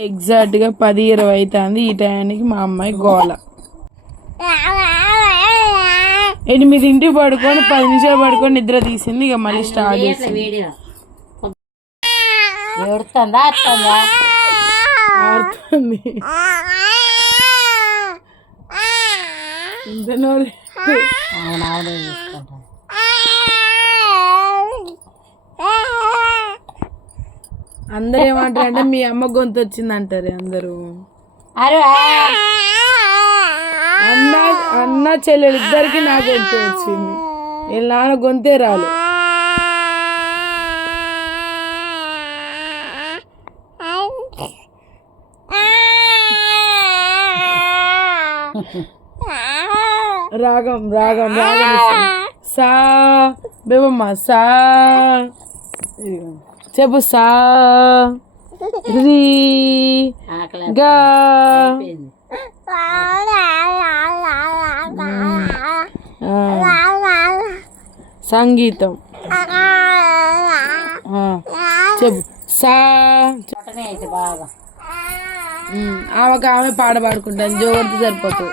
ఎగ్జాక్ట్గా 10:20 అవుతుంది. ఈ టైంకి మా అమ్మాయి గోల. 8 పడుకొని 10 నిమిషాలు పడుకొని నిద్ర తీసింది. ఇక మళ్ళీ స్టార్ట్ చేసింది. ఆడుతుంది. అందరు ఏమంటారు అంటే మీ అమ్మ గొంతు వచ్చింది అంటారు అందరూ. అన్న చెల్లెలు ఇద్దరికి నా గొంతే వచ్చింది. వీళ్ళ నాన్న గొంతే రాలు. రాగం రాగం రాగం సా బేబమ్మ సా చెప్పు సా రీ గా సంగీతం చెప్పు సా. ఆమె పాట పాడుకుంటాను జోరుతో సరిపోతుంది.